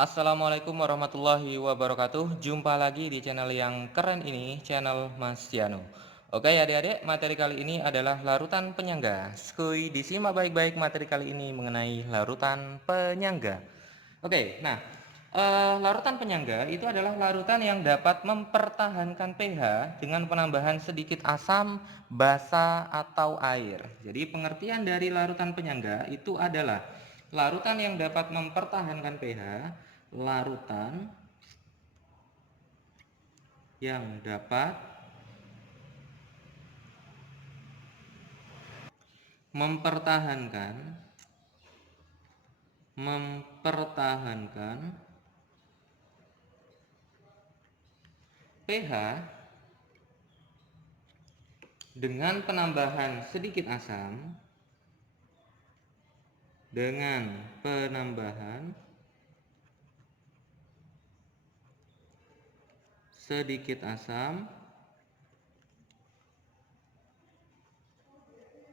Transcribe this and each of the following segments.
Assalamualaikum warahmatullahi wabarakatuh. Jumpa lagi di channel yang keren ini, channel Mas Tiano. Oke adik-adik, materi kali ini adalah larutan penyangga. Skuy disimak baik-baik materi kali ini mengenai larutan penyangga. Oke, nah larutan penyangga itu adalah larutan yang dapat mempertahankan pH dengan penambahan sedikit asam, basa, atau air. Jadi pengertian dari larutan penyangga itu adalah larutan yang dapat mempertahankan pH, larutan yang dapat mempertahankan mempertahankan pH dengan penambahan sedikit asam, dengan penambahan sedikit asam,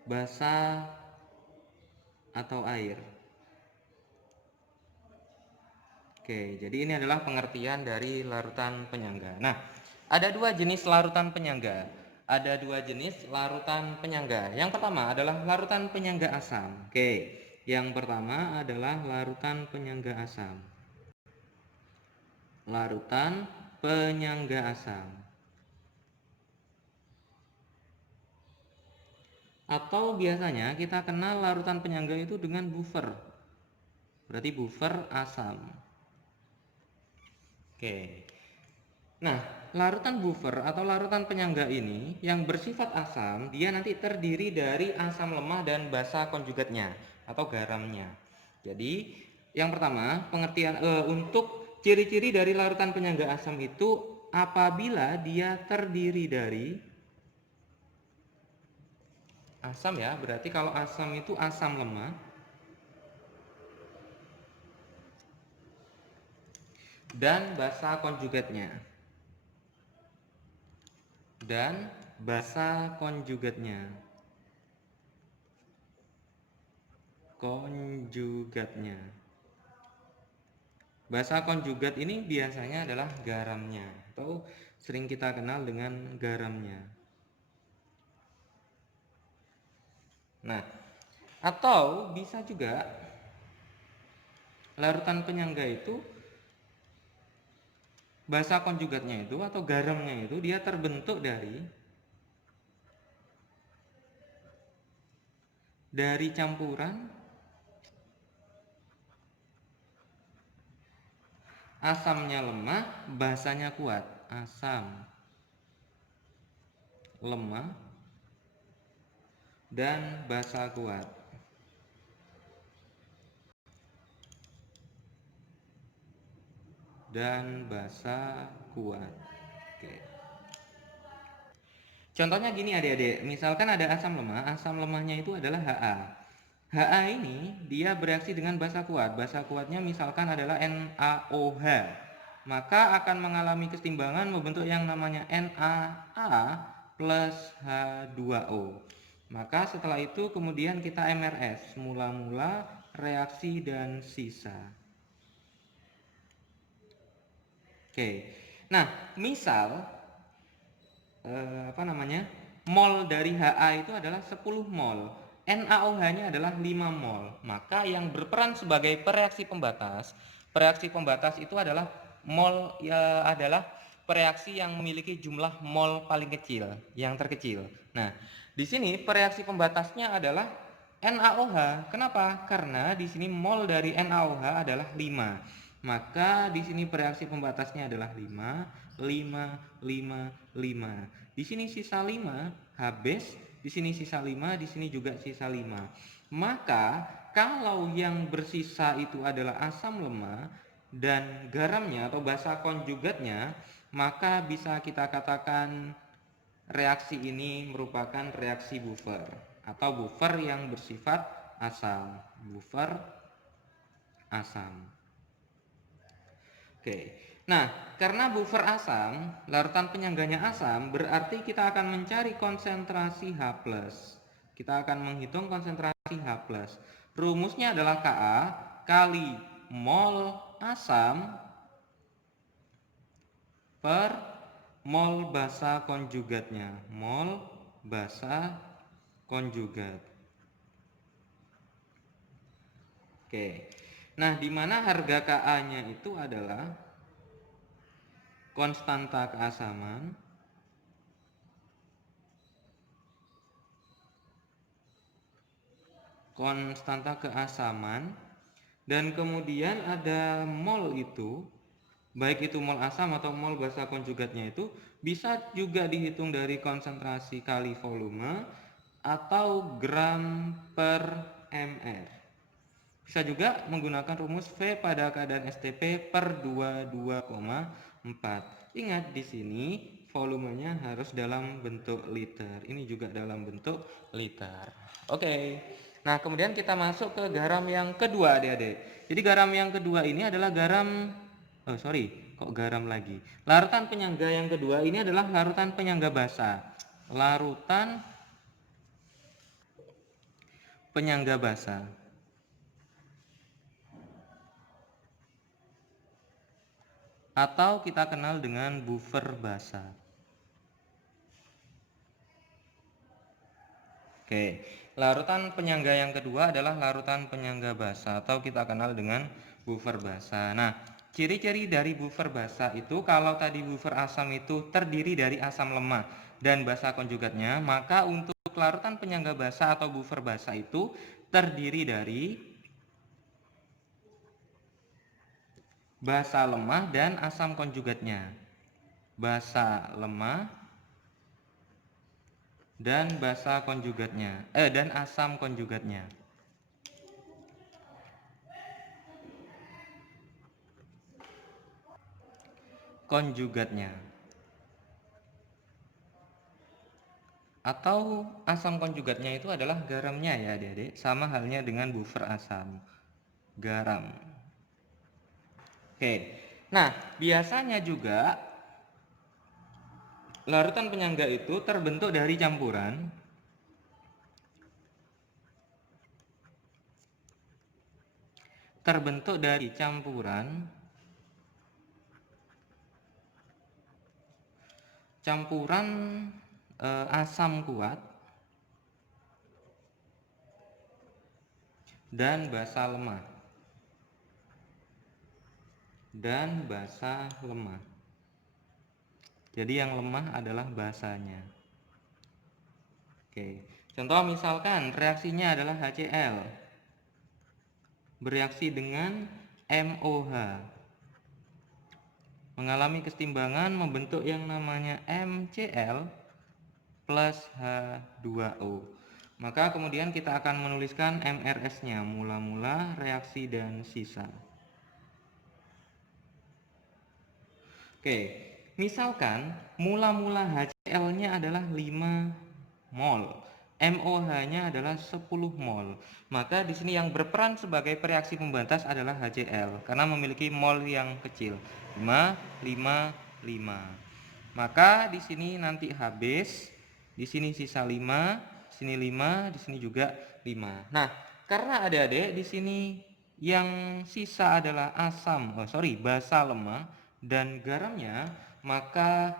basa, atau air. Oke, jadi ini adalah pengertian dari larutan penyangga. Nah, ada dua jenis larutan penyangga. Ada dua jenis larutan penyangga. Yang pertama adalah larutan penyangga asam. Oke, yang pertama adalah larutan penyangga asam. Larutan penyangga asam. Atau biasanya kita kenal larutan penyangga itu dengan buffer. Berarti buffer asam. Oke. Nah, larutan buffer atau larutan penyangga ini yang bersifat asam, dia nanti terdiri dari asam lemah dan basa konjugatnya atau garamnya. Jadi, yang pertama, pengertian untuk ciri-ciri dari larutan penyangga asam itu apabila dia terdiri dari asam ya, berarti kalau asam itu asam lemah dan basa konjugatnya. Dan basa konjugatnya. Basa konjugat ini biasanya adalah garamnya atau sering kita kenal dengan garamnya. Nah, atau bisa juga larutan penyangga itu basa konjugatnya itu atau garamnya itu dia terbentuk dari campuran asamnya lemah, basanya kuat. Asam lemah dan basa kuat. Oke. Contohnya gini adik-adik, misalkan ada asam lemahnya itu adalah Ha. Ha ini dia bereaksi dengan basa kuat. Basa kuatnya misalkan adalah NaOH. Maka akan mengalami kesetimbangan membentuk yang namanya NaA plus H2O. Maka setelah itu kemudian kita MRS, mula-mula, reaksi, dan sisa. Oke. Nah, misal mol dari Ha itu adalah 10 mol. NaOH-nya adalah 5 mol. Maka yang berperan sebagai pereaksi pembatas itu adalah mol adalah pereaksi yang memiliki jumlah mol paling kecil, yang terkecil. Nah, di sini pereaksi pembatasnya adalah NaOH. Kenapa? Karena di sini mol dari NaOH adalah 5. Maka di sini pereaksi pembatasnya adalah 5, 5, 5, 5. Di sini sisa 5 habis, di sini sisa 5, di sini juga sisa 5. Maka kalau yang bersisa itu adalah asam lemah dan garamnya atau basa konjugatnya, maka bisa kita katakan reaksi ini merupakan reaksi buffer atau buffer yang bersifat asam. Buffer asam. Oke. Nah, karena buffer asam, larutan penyangganya asam, berarti kita akan mencari konsentrasi H+. Kita akan menghitung konsentrasi H+. Rumusnya adalah Ka kali mol asam per mol basa konjugatnya. Mol basa konjugat. Oke. Nah, di mana harga Ka-nya itu adalah konstanta keasaman dan kemudian ada mol itu, baik itu mol asam atau mol basa konjugatnya itu bisa juga dihitung dari konsentrasi kali volume atau gram per mr. Bisa juga menggunakan rumus V pada keadaan STP per 22,4. Ingat di sini volumenya harus dalam bentuk liter. Ini juga dalam bentuk liter. Oke. Nah, kemudian kita masuk ke garam yang kedua, Adik-adik. Jadi garam yang kedua ini adalah garam kok garam lagi. Larutan penyangga yang kedua ini adalah larutan penyangga basa. Larutan penyangga basa. Atau kita kenal dengan buffer basa. Oke, larutan penyangga yang kedua adalah larutan penyangga basa atau kita kenal dengan buffer basa. Nah, ciri-ciri dari buffer basa itu kalau tadi buffer asam itu terdiri dari asam lemah dan basa konjugatnya, maka untuk larutan penyangga basa atau buffer basa itu terdiri dari basa lemah dan asam konjugatnya. Basa lemah dan basa konjugatnya, dan asam konjugatnya. Konjugatnya. Atau asam konjugatnya itu adalah garamnya ya adik-adik, sama halnya dengan buffer asam. Garam. Oke, nah biasanya juga larutan penyangga itu terbentuk dari campuran asam kuat dan basa lemah. Jadi yang lemah adalah basanya. Oke, contoh misalkan reaksinya adalah HCl bereaksi dengan MOH, mengalami kesetimbangan membentuk yang namanya MCl plus H2O. Maka kemudian kita akan menuliskan MRS-nya, mula-mula, reaksi, dan sisa. Oke, misalkan mula-mula HCl-nya adalah 5 mol, MOH-nya adalah 10 mol. Maka di sini yang berperan sebagai pereaksi pembatas adalah HCl karena memiliki mol yang kecil, 5, 5, 5. Maka di sini nanti habis, di sini sisa 5, sini 5, di sini juga 5. Nah, karena adik-adik di sini yang sisa adalah basa lemah dan garamnya, maka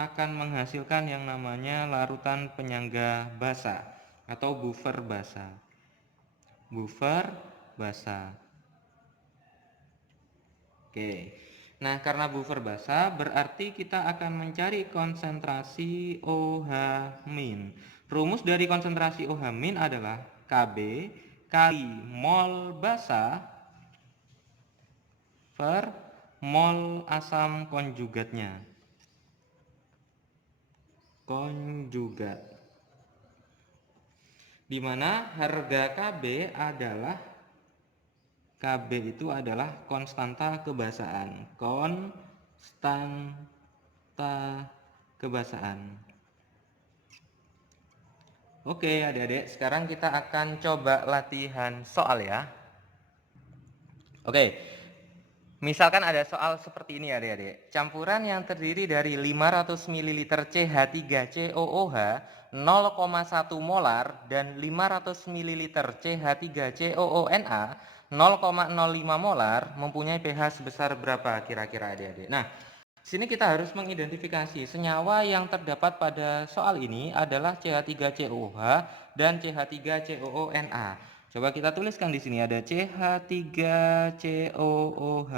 akan menghasilkan yang namanya larutan penyangga basa atau buffer basa. Oke. Nah, karena buffer basa berarti kita akan mencari konsentrasi OH-. Rumus dari konsentrasi OH- adalah Kb kali mol basa per mol asam konjugat. Di mana harga Kb itu adalah konstanta kebasaan. Oke, adik-adik, sekarang kita akan coba latihan soal ya. Oke. Misalkan ada soal seperti ini adik-adik. Campuran yang terdiri dari 500 ml CH3COOH 0,1 molar dan 500 ml CH3COONA 0,05 molar mempunyai pH sebesar berapa kira-kira adik-adik? Nah, sini kita harus mengidentifikasi senyawa yang terdapat pada soal ini adalah CH3COOH dan CH3COONA. Coba kita tuliskan di sini ada CH3COOH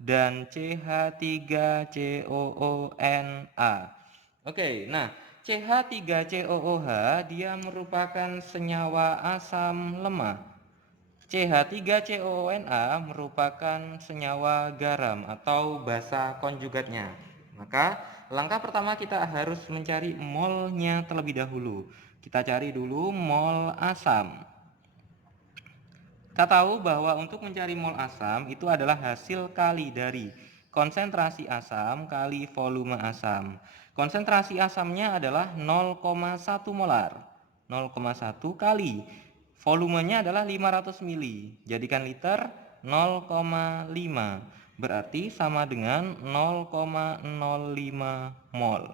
dan CH3COONA. Oke, nah CH3COOH dia merupakan senyawa asam lemah. CH3COONA merupakan senyawa garam atau basa konjugatnya. Maka langkah pertama kita harus mencari molnya terlebih dahulu. Kita cari dulu mol asam. Kita tahu bahwa untuk mencari mol asam itu adalah hasil kali dari konsentrasi asam kali volume asam. Konsentrasi asamnya adalah 0,1 molar. 0,1 kali volumenya adalah 500 mili, jadikan liter 0,5, berarti sama dengan 0,05 mol.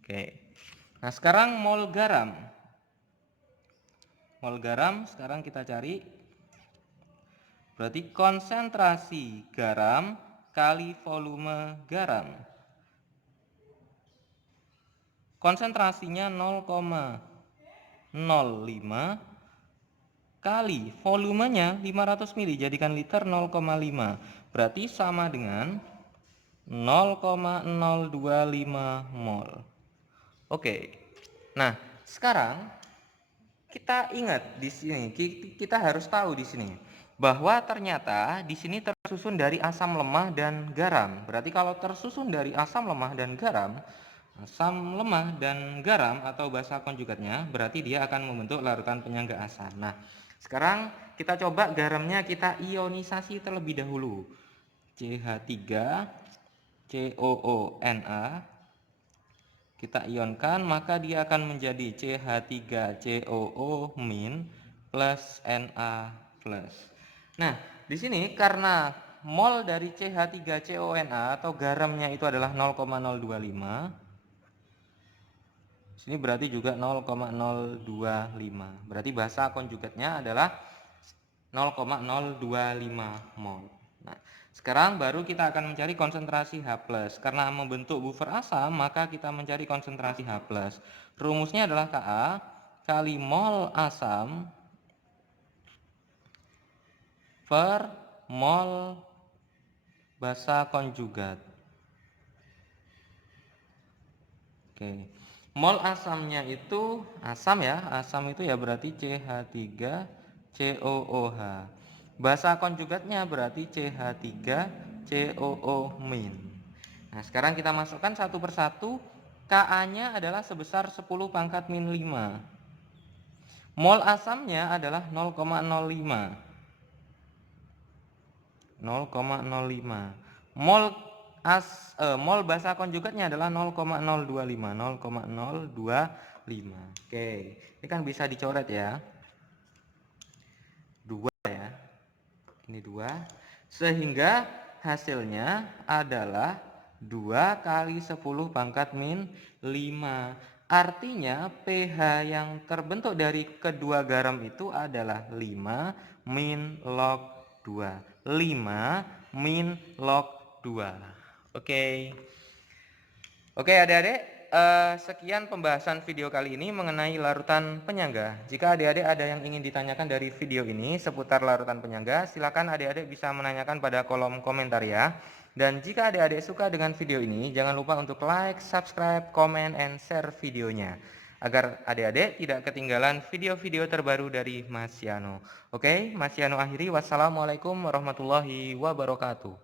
Oke. Nah, sekarang mol garam. Mol garam sekarang kita cari. Berarti konsentrasi garam kali volume garam. Konsentrasinya 0,05 kali volumenya 500 mili, jadikan liter 0,5, berarti sama dengan 0,025 mol. Oke. Nah, sekarang kita ingat di sini, kita harus tahu di sini bahwa ternyata di sini tersusun dari asam lemah dan garam. Berarti kalau tersusun dari asam lemah dan garam, atau basa konjugatnya berarti dia akan membentuk larutan penyangga asam. Nah, sekarang kita coba garamnya kita ionisasi terlebih dahulu. CH3COONA kita ionkan, maka dia akan menjadi CH3COO- plus Na plus. Nah, di sini karena mol dari CH3CONA atau garamnya itu adalah 0,025, sini berarti juga 0,025. Berarti basa konjugatnya adalah 0,025 mol. Nah, sekarang baru kita akan mencari konsentrasi H+. Karena membentuk buffer asam, maka kita mencari konsentrasi H+. Rumusnya adalah Ka kali mol asam per mol basa konjugat. Oke. Mol asamnya itu asam ya, asam itu ya berarti CH3COOH. Basa konjugatnya berarti CH3COO-. Nah, sekarang kita masukkan satu persatu. Ka-nya adalah sebesar 10 pangkat min 5. Mol asamnya adalah 0,05. 0,05. Mol basa konjugatnya adalah 0,025. 0,025. Oke, ini kan bisa dicoret ya. 2 ya. Ini 2. Sehingga hasilnya adalah 2 kali 10 pangkat min 5. Artinya pH yang terbentuk dari kedua garam itu adalah 5 min log 2. 5 min log 2. Oke. Oke adik-adik, sekian pembahasan video kali ini mengenai larutan penyangga. Jika adik-adik ada yang ingin ditanyakan dari video ini seputar larutan penyangga, silakan adik-adik bisa menanyakan pada kolom komentar ya. Dan jika adik-adik suka dengan video ini, jangan lupa untuk like, subscribe, comment, and share videonya, agar adik-adik tidak ketinggalan video-video terbaru dari Mas Yano. Oke, Mas Yano akhiri. Wassalamualaikum warahmatullahi wabarakatuh.